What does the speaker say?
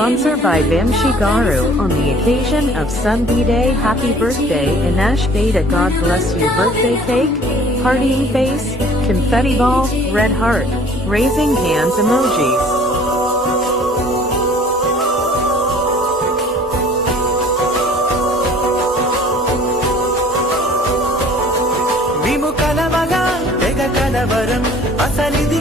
sponsored by Bim Shigaru on the occasion of Sunday Day. Happy birthday Inash Beta, God bless you. Birthday cake, partying face, confetti ball, red heart, raising hands emojis. కలవరం అసలిది